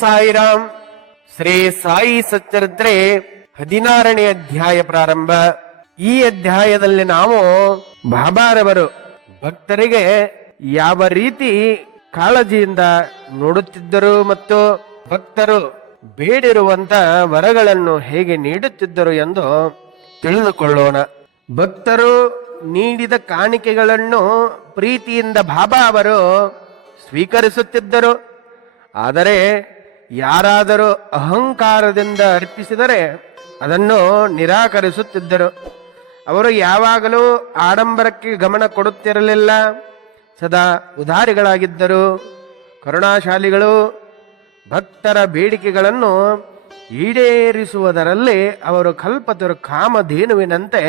ಸಾಯಿರಾಮ್ ಶ್ರೀ ಸಾಯಿ ಸಚ್ಚರಿತ್ರೆ ಹದಿನಾರನೇ ಅಧ್ಯಾಯ ಪ್ರಾರಂಭ. ಈ ಅಧ್ಯಾಯದಲ್ಲಿ ನಾವು ಬಾಬಾರವರು ಭಕ್ತರಿಗೆ ಯಾವ ರೀತಿ ಕಾಳಜಿಯಿಂದ ನೋಡುತ್ತಿದ್ದರು ಮತ್ತು ಭಕ್ತರು ಬೇಡಿರುವಂತ ವರಗಳನ್ನು ಹೇಗೆ ನೀಡುತ್ತಿದ್ದರು ಎಂದು ತಿಳಿದುಕೊಳ್ಳೋಣ. ಭಕ್ತರು ನೀಡಿದ ಕಾಣಿಕೆಗಳನ್ನು ಪ್ರೀತಿಯಿಂದ ಬಾಬಾ ಅವರು ಸ್ವೀಕರಿಸುತ್ತಿದ್ದರು. ಆದರೆ ಯಾರಾದರೂ ಅಹಂಕಾರದಿಂದ ಅರ್ಪಿಸಿದರೆ ಅದನ್ನು ನಿರಾಕರಿಸುತ್ತಿದ್ದರು. ಅವರು ಯಾವಾಗಲೂ ಆಡಂಬರಕ್ಕೆ ಗಮನ ಕೊಡುತ್ತಿರಲಿಲ್ಲ. ಸದಾ ಉದಾರಿಗಳಾಗಿದ್ದರು. ಕರುಣಾಶಾಲಿಗಳು ಭಕ್ತರ ಬೇಡಿಕೆಗಳನ್ನು ಈಡೇರಿಸುವುದರಲ್ಲಿ ಅವರು ಕಲ್ಪತರು ಕಾಮಧೇನುವಿನಂತೆ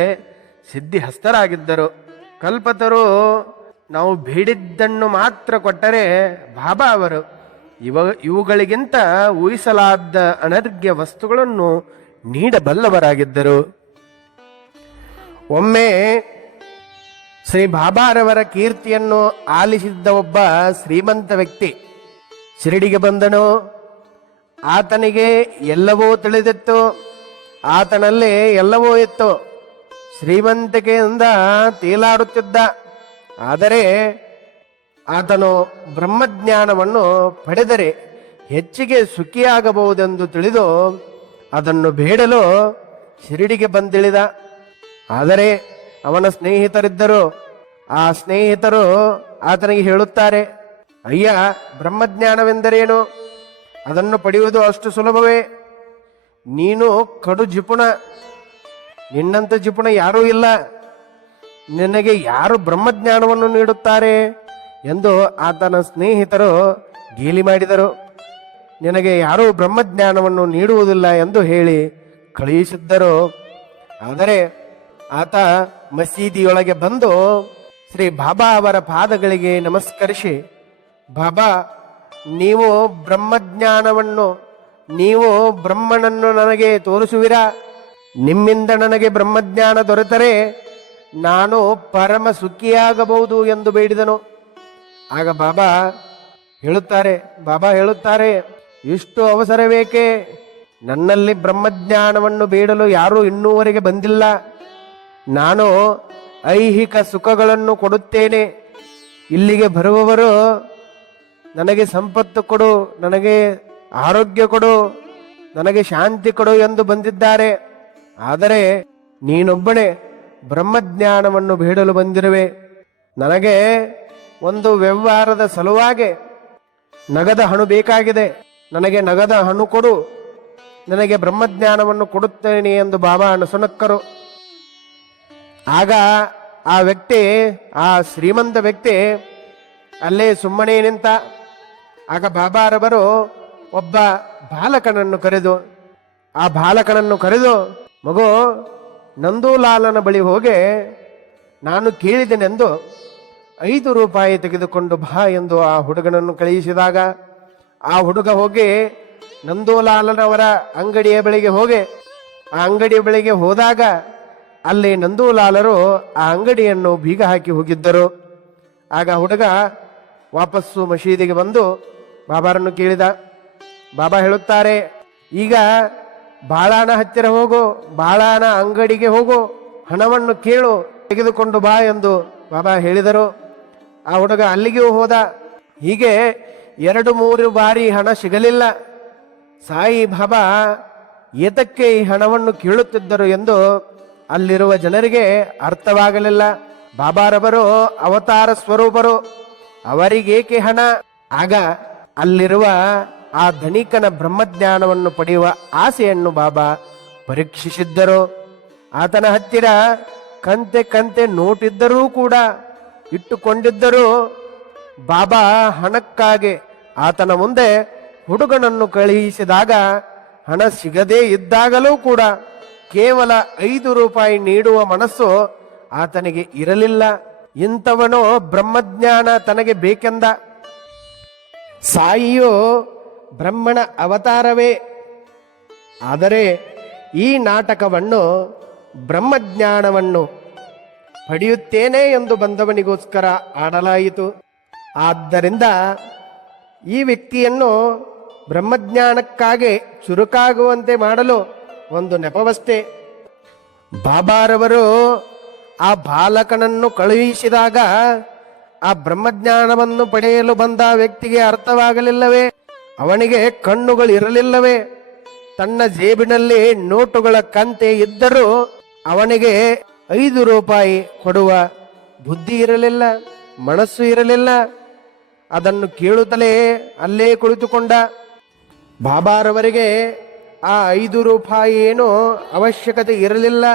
ಸಿದ್ಧಿಹಸ್ತರಾಗಿದ್ದರು. ಕಲ್ಪತರು ನಾವು ಬೇಡಿದ್ದನ್ನು ಮಾತ್ರ ಕೊಟ್ಟರೆ ಬಾಬಾ ಅವರು ಇವ ಇವುಗಳಿಗಿಂತ ಊಹಿಸಲಾದ ಅನರ್ಘ್ಯ ವಸ್ತುಗಳನ್ನು ನೀಡಬಲ್ಲವರಾಗಿದ್ದರು. ಒಮ್ಮೆ ಶ್ರೀ ಬಾಬಾರವರ ಕೀರ್ತಿಯನ್ನು ಆಲಿಸಿದ್ದ ಒಬ್ಬ ಶ್ರೀಮಂತ ವ್ಯಕ್ತಿ ಶಿರಡಿಗೆ ಬಂದನು. ಆತನಿಗೆ ಎಲ್ಲವೂ ತಿಳಿದಿತ್ತು. ಆತನಲ್ಲಿ ಎಲ್ಲವೂ ಇತ್ತು. ಶ್ರೀಮಂತಿಕೆಯಿಂದ ತೇಲಾಡುತ್ತಿದ್ದ. ಆದರೆ ಆತನು ಬ್ರಹ್ಮಜ್ಞಾನವನ್ನು ಪಡೆದರೆ ಹೆಚ್ಚಿಗೆ ಸುಖಿಯಾಗಬಹುದೆಂದು ತಿಳಿದು ಅದನ್ನು ಬೇಡಲು ಶಿರಡಿಗೆ ಬಂದಿಳಿದ. ಆದರೆ ಅವನ ಸ್ನೇಹಿತರಿದ್ದರು. ಆ ಸ್ನೇಹಿತರು ಆತನಿಗೆ ಹೇಳುತ್ತಾರೆ, ಅಯ್ಯ, ಬ್ರಹ್ಮಜ್ಞಾನವೆಂದರೇನು? ಅದನ್ನು ಪಡೆಯುವುದು ಅಷ್ಟು ಸುಲಭವೇ? ನೀನು ಕಡು ಜಿಪುಣ. ನಿನ್ನಂತ ಜಿಪುಣ ಯಾರೂ ಇಲ್ಲ. ನಿನಗೆ ಯಾರು ಬ್ರಹ್ಮಜ್ಞಾನವನ್ನು ನೀಡುತ್ತಾರೆ? ಎಂದು ಆತನ ಸ್ನೇಹಿತರು ಗೇಲಿ ಮಾಡಿದರು. ನಿನಗೆ ಯಾರೂ ಬ್ರಹ್ಮಜ್ಞಾನವನ್ನು ನೀಡುವುದಿಲ್ಲ ಎಂದು ಹೇಳಿ ಕಳುಹಿಸಿದ್ದರು. ಆದರೆ ಆತ ಮಸೀದಿಯೊಳಗೆ ಬಂದು ಶ್ರೀ ಬಾಬಾ ಅವರ ಪಾದಗಳಿಗೆ ನಮಸ್ಕರಿಸಿ, ಬಾಬಾ, ನೀವು ಬ್ರಹ್ಮಜ್ಞಾನವನ್ನು, ನೀವು ಬ್ರಹ್ಮನನ್ನು ನನಗೆ ತೋರಿಸುವಿರಾ? ನಿಮ್ಮಿಂದ ನನಗೆ ಬ್ರಹ್ಮಜ್ಞಾನ ದೊರೆತರೆ, ನಾನು ಪರಮ ಸುಖಿಯಾಗಬಹುದು ಎಂದು ಬೇಡಿದನು. ಆಗ ಬಾಬಾ ಹೇಳುತ್ತಾರೆ ಬಾಬಾ ಹೇಳುತ್ತಾರೆ, ಇಷ್ಟು ಅವಸರವೇಕೆ ನನ್ನಲ್ಲಿ ಬ್ರಹ್ಮಜ್ಞಾನವನ್ನು ಬೇಡಲು ಯಾರೂ ಇನ್ನೂವರೆಗೆ ಬಂದಿಲ್ಲ. ನಾನು ಐಹಿಕ ಸುಖಗಳನ್ನು ಕೊಡುತ್ತೇನೆ. ಇಲ್ಲಿಗೆ ಬರುವವರು ನನಗೆ ಸಂಪತ್ತು ಕೊಡು, ನನಗೆ ಆರೋಗ್ಯ ಕೊಡು, ನನಗೆ ಶಾಂತಿ ಕೊಡು ಎಂದು ಬಂದಿದ್ದಾರೆ. ಆದರೆ ನೀನೊಬ್ಬನೇ ಬ್ರಹ್ಮಜ್ಞಾನವನ್ನು ಬೇಡಲು ಬಂದಿರುವೆ. ನನಗೆ ಒಂದು ವ್ಯವಹಾರದ ಸಲುವಾಗಿ ನಗದ ಹಣು ಬೇಕಾಗಿದೆ. ನನಗೆ ನಗದ ಹಣು ಕೊಡು. ನನಗೆ ಬ್ರಹ್ಮಜ್ಞಾನವನ್ನು ಕೊಡುತ್ತೇನೆ ಎಂದು ಬಾಬಾ ಅನುಸನಕ್ಕರು. ಆಗ ಆ ವ್ಯಕ್ತಿ, ಆ ಶ್ರೀಮಂತ ವ್ಯಕ್ತಿ ಅಲ್ಲೇ ಸುಮ್ಮನೆ ನಿಂತ, ಆಗ ಬಾಬಾರವರು ಒಬ್ಬ ಬಾಲಕನನ್ನು ಕರೆದು, ಆ ಬಾಲಕನನ್ನು ಕರೆದು, ಮಗು, ನಂದೂಲಾಲನ ಬಳಿ ಹೋಗಿ, ನಾನು ಕೇಳಿದೆನೆಂದು ಐದು ರೂಪಾಯಿ ತೆಗೆದುಕೊಂಡು ಬಾ ಎಂದು ಆ ಹುಡುಗನನ್ನು ಕಳುಹಿಸಿದಾಗ, ಆ ಹುಡುಗ ಹೋಗಿ ನಂದೂಲಾಲನವರ ಅಂಗಡಿಯ ಬಳಿಗೆ ಹೋಗಿ, ಆ ಅಂಗಡಿಯ ಬಳಿಗೆ ಹೋದಾಗ ಅಲ್ಲಿ ನಂದೂಲಾಲರು ಆ ಅಂಗಡಿಯನ್ನು ಬೀಗ ಹಾಕಿ ಹೋಗಿದ್ದರು. ಆಗ ಹುಡುಗ ವಾಪಸ್ಸು ಮಸೀದಿಗೆ ಬಂದು ಬಾಬಾರನ್ನು ಕೇಳಿದ. ಬಾಬಾ ಹೇಳುತ್ತಾರೆ, ಈಗ ಬಾಳಾನ ಹತ್ತಿರ ಹೋಗು, ಬಾಳಾನ ಅಂಗಡಿಗೆ ಹೋಗು, ಹಣವನ್ನು ಕೇಳು, ತೆಗೆದುಕೊಂಡು ಬಾ ಎಂದು ಬಾಬಾ ಹೇಳಿದರು. ಆ ಹುಡುಗ ಅಲ್ಲಿಗೂ ಹೋದ. ಹೀಗೆ ಎರಡು ಮೂರು ಬಾರಿ ಹಣ ಸಿಗಲಿಲ್ಲ. ಸಾಯಿ ಬಾಬಾ ಏತಕ್ಕೆ ಈ ಹಣವನ್ನು ಕೇಳುತ್ತಿದ್ದರು ಎಂದು ಅಲ್ಲಿರುವ ಜನರಿಗೆ ಅರ್ಥವಾಗಲಿಲ್ಲ. ಬಾಬಾರವರು ಅವತಾರ ಸ್ವರೂಪರು. ಅವರಿಗೇಕೆ ಹಣ? ಆಗ ಅಲ್ಲಿರುವ ಆ ಧನಿಕನ ಬ್ರಹ್ಮಜ್ಞಾನವನ್ನು ಪಡೆಯುವ ಆಸೆಯನ್ನು ಬಾಬಾ ಪರೀಕ್ಷಿಸಿದ್ದರು. ಆತನ ಹತ್ತಿರ ಕಂತೆ ಕಂತೆ ನೋಟಿದ್ದರೂ ಕೂಡ ಇಟ್ಟುಕೊಂಡಿದ್ದರೂ ಬಾಬಾ ಹಣಕ್ಕಾಗಿ ಆತನ ಮುಂದೆ ಹುಡುಗನನ್ನು ಕಳುಹಿಸಿದಾಗ ಹಣ ಸಿಗದೇ ಇದ್ದಾಗಲೂ ಕೂಡ ಕೇವಲ ಐದು ರೂಪಾಯಿ ನೀಡುವ ಮನಸ್ಸು ಆತನಿಗೆ ಇರಲಿಲ್ಲ. ಇಂಥವನು ಬ್ರಹ್ಮಜ್ಞಾನ ತನಗೆ ಬೇಕೆಂದ. ಸಾಯಿಯು ಬ್ರಹ್ಮಣ ಅವತಾರವೇ. ಆದರೆ ಈ ನಾಟಕವನ್ನು ಬ್ರಹ್ಮಜ್ಞಾನವನ್ನು ಪಡೆಯುತ್ತೇನೆ ಎಂದು ಬಂದವನಿಗೋಸ್ಕರ ಆಡಲಾಯಿತು. ಆದ್ದರಿಂದ ಈ ವ್ಯಕ್ತಿಯನ್ನು ಬ್ರಹ್ಮಜ್ಞಾನಕ್ಕಾಗಿ ಚುರುಕಾಗುವಂತೆ ಮಾಡಲು ಒಂದು ನೆಪವಷ್ಟೇ. ಬಾಬಾರವರು ಆ ಬಾಲಕನನ್ನು ಕಳುಹಿಸಿದಾಗ ಆ ಬ್ರಹ್ಮಜ್ಞಾನವನ್ನು ಪಡೆಯಲು ಬಂದ ವ್ಯಕ್ತಿಗೆ ಅರ್ಥವಾಗಲಿಲ್ಲವೇ? ಅವನಿಗೆ ಕಣ್ಣುಗಳು ಇರಲಿಲ್ಲವೇ ತನ್ನ ಜೇಬಿನಲ್ಲಿ ನೋಟುಗಳ ಕಂತೆ ಇದ್ದರೂ ಅವನಿಗೆ ಐದು ರೂಪಾಯಿ ಕೊಡುವ ಬುದ್ಧಿ ಇರಲಿಲ್ಲ, ಮನಸ್ಸು ಇರಲಿಲ್ಲ. ಅದನ್ನು ಕೇಳುತ್ತಲೇ ಅಲ್ಲೇ ಕುಳಿತುಕೊಂಡ ಬಾಬಾರವರಿಗೆ ಆ ಐದು ರೂಪಾಯಿ ಏನು ಅವಶ್ಯಕತೆ ಇರಲಿಲ್ಲ.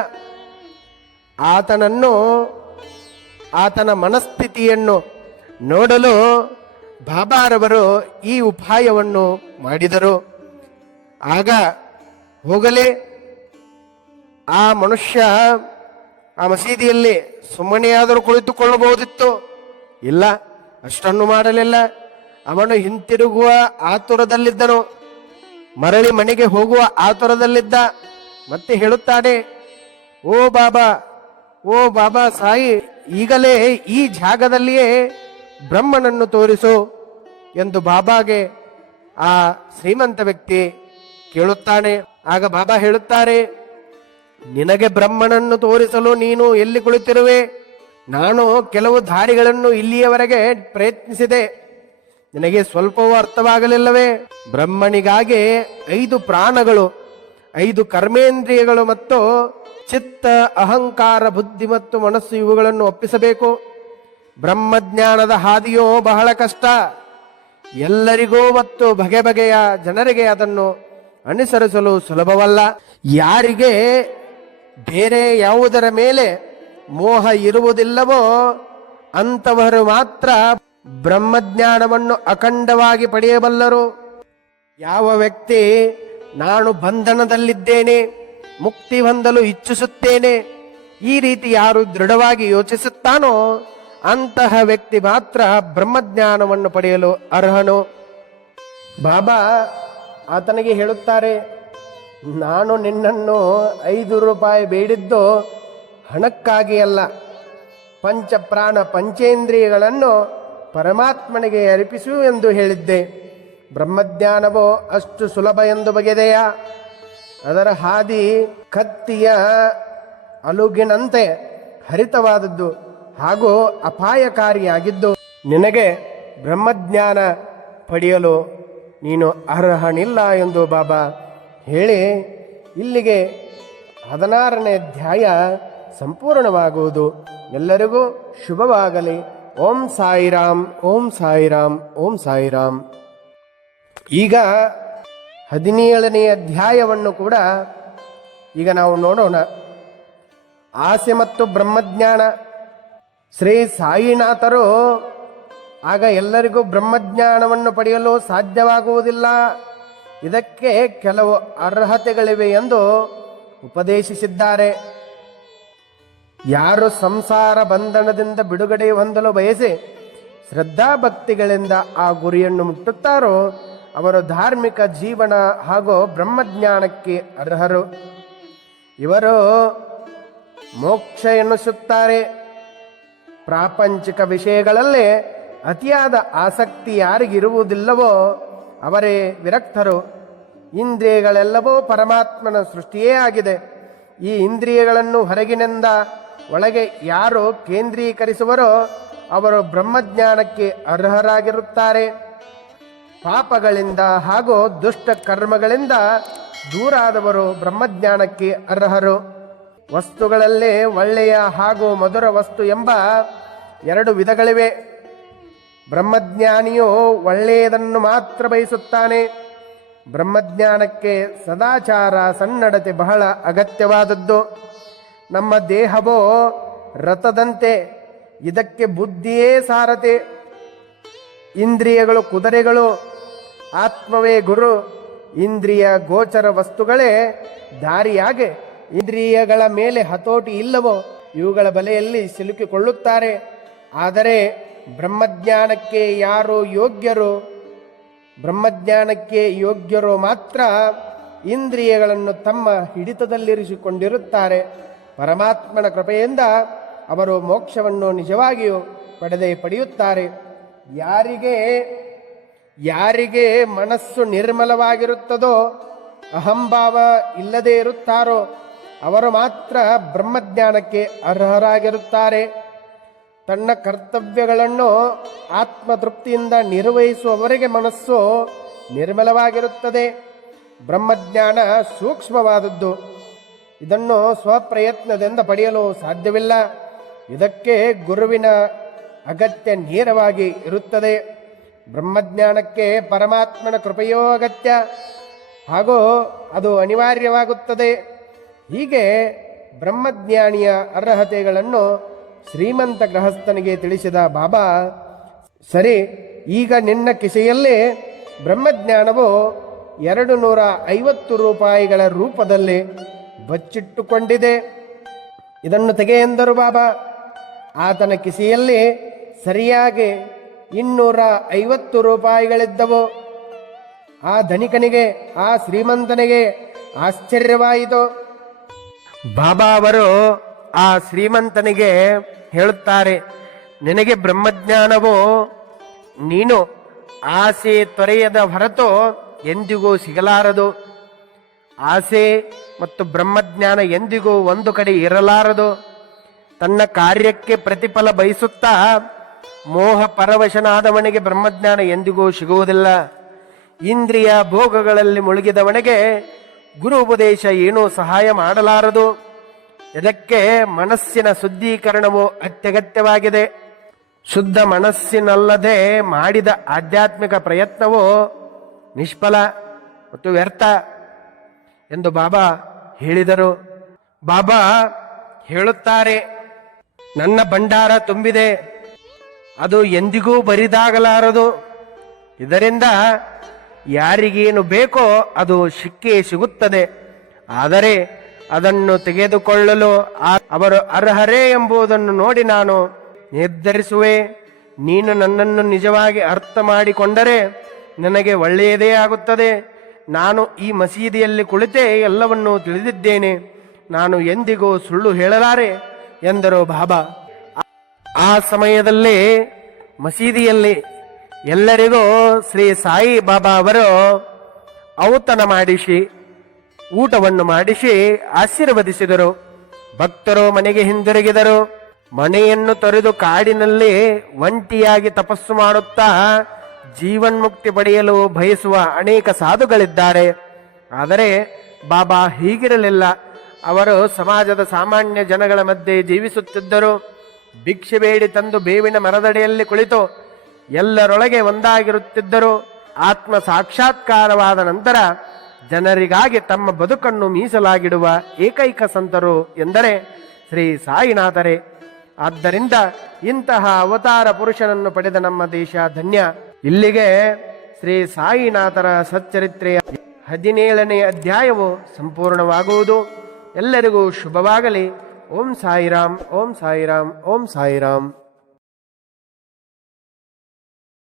ಆತನನ್ನು, ಆತನ ಮನಸ್ಥಿತಿಯನ್ನು ನೋಡಲು ಬಾಬಾರವರು ಈ ಉಪಾಯವನ್ನು ಮಾಡಿದರು. ಆಗ ಹೋಗಲೇ, ಆ ಮನುಷ್ಯ ಆ ಮಸೀದಿಯಲ್ಲಿ ಸುಮ್ಮನೆಯಾದರೂ ಕುಳಿತುಕೊಳ್ಳಬಹುದಿತ್ತು. ಇಲ್ಲ, ಅಷ್ಟನ್ನು ಮಾಡಲಿಲ್ಲ. ಅವನು ಹಿಂತಿರುಗುವ ಆತುರದಲ್ಲಿದ್ದನು. ಮರಳಿ ಮನೆಗೆ ಹೋಗುವ ಆತುರದಲ್ಲಿದ್ದ, ಮತ್ತೆ ಹೇಳುತ್ತಾನೆ, ಓ ಬಾಬಾ ಓ ಬಾಬಾ ಸಾಯಿ ಈಗಲೇ ಈ ಜಾಗದಲ್ಲಿಯೇ ಬ್ರಹ್ಮನನ್ನು ತೋರಿಸು ಎಂದು ಬಾಬಾಗೆ ಆ ಶ್ರೀಮಂತ ವ್ಯಕ್ತಿ ಕೇಳುತ್ತಾನೆ. ಆಗ ಬಾಬಾ ಹೇಳುತ್ತಾರೆ ನಿನಗೆ ಬ್ರಹ್ಮನನ್ನು ತೋರಿಸಲು ನೀನು ಎಲ್ಲಿ ಕುಳಿತಿರುವೆ? ನಾನು ಕೆಲವು ದಾರಿಗಳನ್ನು ಇಲ್ಲಿಯವರೆಗೆ ಪ್ರಯತ್ನಿಸಿದೆ. ನಿನಗೆ ಸ್ವಲ್ಪವೂ ಅರ್ಥವಾಗಲಿಲ್ಲವೇ? ಬ್ರಹ್ಮನಿಗಾಗಿ ಐದು ಪ್ರಾಣಗಳು, ಐದು ಕರ್ಮೇಂದ್ರಿಯಗಳು ಮತ್ತು ಚಿತ್ತ, ಅಹಂಕಾರ, ಬುದ್ಧಿ ಮತ್ತು ಮನಸ್ಸು ಇವುಗಳನ್ನು ಒಪ್ಪಿಸಬೇಕು. ಬ್ರಹ್ಮಜ್ಞಾನದ ಹಾದಿಯೋ ಬಹಳ ಕಷ್ಟ. ಎಲ್ಲರಿಗೂ ಮತ್ತು ಬಗೆ ಬಗೆಯ ಜನರಿಗೆ ಅದನ್ನು ಅನುಸರಿಸಲು ಸುಲಭವಲ್ಲ. ಯಾರಿಗೆ ಬೇರೆ ಯಾವುದರ ಮೇಲೆ ಮೋಹ ಇರುವುದಿಲ್ಲವೋ ಅಂತವರು ಮಾತ್ರ ಬ್ರಹ್ಮಜ್ಞಾನವನ್ನು ಅಖಂಡವಾಗಿ ಪಡೆಯಬಲ್ಲರು. ಯಾವ ವ್ಯಕ್ತಿ, ನಾನು ಬಂಧನದಲ್ಲಿದ್ದೇನೆ, ಮುಕ್ತಿ ಹೊಂದಲು ಇಚ್ಛಿಸುತ್ತೇನೆ, ಈ ರೀತಿ ಯಾರು ದೃಢವಾಗಿ ಯೋಚಿಸುತ್ತಾನೋ, ಅಂತಹ ವ್ಯಕ್ತಿ ಮಾತ್ರ ಬ್ರಹ್ಮಜ್ಞಾನವನ್ನು ಪಡೆಯಲು ಅರ್ಹನು. ಬಾಬಾ ಆತನಿಗೆ ಹೇಳುತ್ತಾರೆ ನಾನು ನಿನ್ನನ್ನು ಐದು ರೂಪಾಯಿ ಬೇಡಿದ್ದು ಹಣಕ್ಕಾಗಿ ಅಲ್ಲ. ಪಂಚಪ್ರಾಣ ಪಂಚೇಂದ್ರಿಯಗಳನ್ನು ಪರಮಾತ್ಮನಿಗೆ ಅರ್ಪಿಸು ಎಂದು ಹೇಳಿದ್ದೆ. ಬ್ರಹ್ಮಜ್ಞಾನವು ಅಷ್ಟು ಸುಲಭ ಎಂದು ಬಗೆದೆಯಾ? ಅದರ ಹಾದಿ ಕತ್ತಿಯ ಅಲುಗಿನಂತೆ ಹರಿತವಾದದ್ದು ಹಾಗೂ ಅಪಾಯಕಾರಿಯಾಗಿದ್ದು. ನಿನಗೆ ಬ್ರಹ್ಮಜ್ಞಾನ ಪಡೆಯಲು ನೀನು ಅರ್ಹನಿಲ್ಲ ಎಂದು ಬಾಬಾ. ಹೇಳಿ ಇಲ್ಲಿಗೆ ಹದಿನಾರನೇ ಅಧ್ಯಾಯ ಸಂಪೂರ್ಣವಾಗುವುದು. ಎಲ್ಲರಿಗೂ ಶುಭವಾಗಲಿ. ಓಂ ಸಾಯಿರಾಮ್ ಓಂ ಸಾಯಿರಾಮ್ ಓಂ ಸಾಯಿರಾಮ್. ಈಗ ಹದಿನೇಳನೆಯ ಅಧ್ಯಾಯವನ್ನು ಕೂಡ ಈಗ ನಾವು ನೋಡೋಣ. ಆಸೆ ಮತ್ತು ಬ್ರಹ್ಮಜ್ಞಾನ. ಶ್ರೀ ಸಾಯಿನಾಥರು ಆಗ ಎಲ್ಲರಿಗೂ ಬ್ರಹ್ಮಜ್ಞಾನವನ್ನು ಪಡೆಯಲು ಸಾಧ್ಯವಾಗುವುದಿಲ್ಲ. ಇದಕ್ಕೆ ಕೆಲವು ಅರ್ಹತೆಗಳಿವೆ ಎಂದು ಉಪದೇಶಿಸಿದ್ದಾರೆ. ಯಾರು ಸಂಸಾರ ಬಂಧನದಿಂದ ಬಿಡುಗಡೆ ಹೊಂದಲು ಬಯಸಿ ಶ್ರದ್ಧಾಭಕ್ತಿಗಳಿಂದ ಆ ಗುರಿಯನ್ನು ಮುಟ್ಟುತ್ತಾರೋ ಅವರು ಧಾರ್ಮಿಕ ಜೀವನ ಹಾಗೂ ಬ್ರಹ್ಮಜ್ಞಾನಕ್ಕೆ ಅರ್ಹರು. ಇವರು ಮೋಕ್ಷ ಎನ್ನಿಸುತ್ತಾರೆ ಪ್ರಾಪಂಚಿಕ ವಿಷಯಗಳಲ್ಲಿ ಅತಿಯಾದ ಆಸಕ್ತಿ ಯಾರಿಗಿರುವುದಿಲ್ಲವೋ ಅವರೇ ವಿರಕ್ತರು. ಇಂದ್ರಿಯಗಳೆಲ್ಲವೂ ಪರಮಾತ್ಮನ ಸೃಷ್ಟಿಯೇ ಆಗಿದೆ. ಈ ಇಂದ್ರಿಯಗಳನ್ನು ಹೊರಗಿನಿಂದ ಒಳಗೆ ಯಾರು ಕೇಂದ್ರೀಕರಿಸುವರೋ ಅವರು ಬ್ರಹ್ಮಜ್ಞಾನಕ್ಕೆ ಅರ್ಹರಾಗಿರುತ್ತಾರೆ. ಪಾಪಗಳಿಂದ ಹಾಗೂ ದುಷ್ಟ ಕರ್ಮಗಳಿಂದ ದೂರಾದವರು ಬ್ರಹ್ಮಜ್ಞಾನಕ್ಕೆ ಅರ್ಹರು. ವಸ್ತುಗಳಲ್ಲೇ ಒಳ್ಳೆಯ ಹಾಗೂ ಮಧುರ ವಸ್ತು ಎಂಬ ಎರಡು ವಿಧಗಳಿವೆ. ಬ್ರಹ್ಮಜ್ಞಾನಿಯು ಒಳ್ಳೆಯದನ್ನು ಮಾತ್ರ ಬಯಸುತ್ತಾನೆ. ಬ್ರಹ್ಮಜ್ಞಾನಕ್ಕೆ ಸದಾಚಾರ ಸನ್ನಡತೆ ಬಹಳ ಅಗತ್ಯವಾದದ್ದು. ನಮ್ಮ ದೇಹವೋ ರಥದಂತೆ, ಇದಕ್ಕೆ ಬುದ್ಧಿಯೇ ಸಾರತೆ ಇಂದ್ರಿಯಗಳು ಕುದುರೆಗಳು, ಆತ್ಮವೇ ಗುರು. ಇಂದ್ರಿಯ ಗೋಚರ ವಸ್ತುಗಳೇ ದಾರಿಯಾಗೆ. ಇಂದ್ರಿಯಗಳ ಮೇಲೆ ಹತೋಟಿ ಇಲ್ಲವೋ, ಇವುಗಳ ಬಲೆಯಲ್ಲಿ ಸಿಲುಕಿಕೊಳ್ಳುತ್ತಾರೆ. ಆದರೆ ಬ್ರಹ್ಮಜ್ಞಾನಕ್ಕೆ ಯಾರು ಯೋಗ್ಯರು? ಬ್ರಹ್ಮಜ್ಞಾನಕ್ಕೆ ಯೋಗ್ಯರು ಮಾತ್ರ ಇಂದ್ರಿಯಗಳನ್ನು ತಮ್ಮ ಹಿಡಿತದಲ್ಲಿರಿಸಿಕೊಂಡಿರುತ್ತಾರೆ. ಪರಮಾತ್ಮನ ಕೃಪೆಯಿಂದ ಅವರು ಮೋಕ್ಷವನ್ನು ನಿಜವಾಗಿಯೂ ಪಡೆದೇ ಪಡೆಯುತ್ತಾರೆ. ಯಾರಿಗೆ ಯಾರಿಗೆ ಮನಸ್ಸು ನಿರ್ಮಲವಾಗಿರುತ್ತದೋ, ಅಹಂಭಾವ ಇಲ್ಲದೆ ಇರುತ್ತಾರೋ, ಅವರು ಮಾತ್ರ ಬ್ರಹ್ಮಜ್ಞಾನಕ್ಕೆ ಅರ್ಹರಾಗಿರುತ್ತಾರೆ. ತನ್ನ ಕರ್ತವ್ಯಗಳನ್ನು ಆತ್ಮತೃಪ್ತಿಯಿಂದ ನಿರ್ವಹಿಸುವವರೆಗೆ ಮನಸ್ಸು ನಿರ್ಮಲವಾಗಿರುತ್ತದೆ. ಬ್ರಹ್ಮಜ್ಞಾನ ಸೂಕ್ಷ್ಮವಾದದ್ದು. ಇದನ್ನು ಸ್ವಪ್ರಯತ್ನದಿಂದ ಪಡೆಯಲು ಸಾಧ್ಯವಿಲ್ಲ. ಇದಕ್ಕೆ ಗುರುವಿನ ಅಗತ್ಯ ನೇರವಾಗಿ ಇರುತ್ತದೆ. ಬ್ರಹ್ಮಜ್ಞಾನಕ್ಕೆ ಪರಮಾತ್ಮನ ಕೃಪೆಯೋ ಅಗತ್ಯ. ಹಾಗೂ ಅದು ಅನಿವಾರ್ಯವಾಗುತ್ತದೆ. ಹೀಗೆ ಬ್ರಹ್ಮಜ್ಞಾನಿಯ ಅರ್ಹತೆಗಳನ್ನು ಶ್ರೀಮಂತ ಗೃಹಸ್ಥನಿಗೆ ತಿಳಿಸಿದ ಬಾಬಾ, ಸರಿ, ಈಗ ನಿನ್ನ ಕಿಸೆಯಲ್ಲೇ ಬ್ರಹ್ಮಜ್ಞಾನವು ಎರಡು ನೂರ ಐವತ್ತು ರೂಪಾಯಿಗಳ ರೂಪದಲ್ಲಿ ಬಚ್ಚಿಟ್ಟುಕೊಂಡಿದೆ. ಇದನ್ನು ತೆಗೆ ಎಂದರು ಬಾಬಾ. ಆತನ ಕಿಸೆಯಲ್ಲಿ ಸರಿಯಾಗಿ ಇನ್ನೂರ ಐವತ್ತು ರೂಪಾಯಿಗಳಿದ್ದವು. ಆ ಧನಿಕನಿಗೆ, ಆ ಶ್ರೀಮಂತನಿಗೆ ಆಶ್ಚರ್ಯವಾಯಿತು. ಬಾಬಾ ಅವರು ಆ ಶ್ರೀಮಂತನಿಗೆ ಹೇಳುತ್ತಾರೆ, ನಿನಗೆ ಬ್ರಹ್ಮಜ್ಞಾನವು, ನೀನು ಆಸೆ ತೊರೆಯದ ಹೊರತು ಎಂದಿಗೂ ಸಿಗಲಾರದು. ಆಸೆ ಮತ್ತು ಬ್ರಹ್ಮಜ್ಞಾನ ಎಂದಿಗೂ ಒಂದು ಕಡೆ ಇರಲಾರದು. ತನ್ನ ಕಾರ್ಯಕ್ಕೆ ಪ್ರತಿಫಲ ಬಯಸುತ್ತಾ ಮೋಹ ಪರವಶನಾದವನಿಗೆ ಬ್ರಹ್ಮಜ್ಞಾನ ಎಂದಿಗೂ ಸಿಗುವುದಿಲ್ಲ. ಇಂದ್ರಿಯ ಭೋಗಗಳಲ್ಲಿ ಮುಳುಗಿದವನಿಗೆ ಗುರು ಉಪದೇಶ ಏನೂ ಸಹಾಯ ಮಾಡಲಾರದು. ಇದಕ್ಕೆ ಮನಸ್ಸಿನ ಶುದ್ಧೀಕರಣವು ಅತ್ಯಗತ್ಯವಾಗಿದೆ. ಶುದ್ಧ ಮನಸ್ಸಿನಲ್ಲದೆ ಮಾಡಿದ ಆಧ್ಯಾತ್ಮಿಕ ಪ್ರಯತ್ನವು ನಿಷ್ಫಲ ಮತ್ತು ವ್ಯರ್ಥ ಎಂದು ಬಾಬಾ ಹೇಳಿದರು. ಬಾಬಾ ಹೇಳುತ್ತಾರೆ, ನನ್ನ ಭಂಡಾರ ತುಂಬಿದೆ. ಅದು ಎಂದಿಗೂ ಬರಿದಾಗಲಾರದು. ಇದರಿಂದ ಯಾರಿಗೇನು ಬೇಕೋ ಅದು ಸಿಕ್ಕೇ ಸಿಗುತ್ತದೆ. ಆದರೆ ಅದನ್ನು ತೆಗೆದುಕೊಳ್ಳಲು ಅವರು ಅರ್ಹರೇ ಎಂಬುದನ್ನು ನೋಡಿ ನಾನು ನಿರ್ಧರಿಸುವೆ. ನೀನು ನನ್ನನ್ನು ನಿಜವಾಗಿ ಅರ್ಥ ಮಾಡಿಕೊಂಡರೆ ನನಗೆ ಒಳ್ಳೆಯದೇ ಆಗುತ್ತದೆ. ನಾನು ಈ ಮಸೀದಿಯಲ್ಲಿ ಕುಳಿತೇ ಎಲ್ಲವನ್ನೂ ತಿಳಿದಿದ್ದೇನೆ. ನಾನು ಎಂದಿಗೂ ಸುಳ್ಳು ಹೇಳಲಾರೆ ಎಂದರು ಬಾಬಾ. ಆ ಸಮಯದಲ್ಲಿ ಮಸೀದಿಯಲ್ಲಿ ಎಲ್ಲರಿಗೂ ಶ್ರೀ ಸಾಯಿ ಬಾಬಾ ಅವರು ಔತಣ ಮಾಡಿಸಿ ಊಟವನ್ನು ಮಾಡಿಸಿ ಆಶೀರ್ವದಿಸಿದರು. ಭಕ್ತರು ಮನೆಗೆ ಹಿಂದಿರುಗಿದರು. ಮನೆಯನ್ನು ತೊರೆದು ಕಾಡಿನಲ್ಲಿ ಒಂಟಿಯಾಗಿ ತಪಸ್ಸು ಮಾಡುತ್ತಾ ಜೀವನ್ಮುಕ್ತಿ ಪಡೆಯಲು ಬಯಸುವ ಅನೇಕ ಸಾಧುಗಳಿದ್ದಾರೆ. ಆದರೆ ಬಾಬಾ ಹೀಗಿರಲಿಲ್ಲ. ಅವರು ಸಮಾಜದ ಸಾಮಾನ್ಯ ಜನಗಳ ಮಧ್ಯೆ ಜೀವಿಸುತ್ತಿದ್ದರು. ಭಿಕ್ಷೆ ಬೇಡಿ ತಂದು ಬೇವಿನ ಮರದಡಿಯಲ್ಲಿ ಕುಳಿತು ಎಲ್ಲರೊಳಗೆ ಒಂದಾಗಿರುತ್ತಿದ್ದರು. ಆತ್ಮ ಸಾಕ್ಷಾತ್ಕಾರವಾದ ನಂತರ ಜನರಿಗಾಗಿ ತಮ್ಮ ಬದುಕನ್ನು ಮೀಸಲಾಗಿಡುವ ಏಕೈಕ ಸಂತರು ಎಂದರೆ ಶ್ರೀ ಸಾಯಿನಾಥರೇ. ಆದ್ದರಿಂದ ಇಂತಹ ಅವತಾರ ಪುರುಷನನ್ನು ಪಡೆದ ನಮ್ಮ ದೇಶ ಧನ್ಯ. ಇಲ್ಲಿಗೆ ಶ್ರೀ ಸಾಯಿನಾಥರ ಸಚ್ಚರಿತ್ರೆಯ ಹದಿನೇಳನೇ ಅಧ್ಯಾಯವು ಸಂಪೂರ್ಣವಾಗುವುದು. ಎಲ್ಲರಿಗೂ ಶುಭವಾಗಲಿ. ಓಂ ಸಾಯಿರಾಮ್ ಓಂ ಸಾಯಿರಾಮ್ ಓಂ ಸಾಯಿರಾಮ್.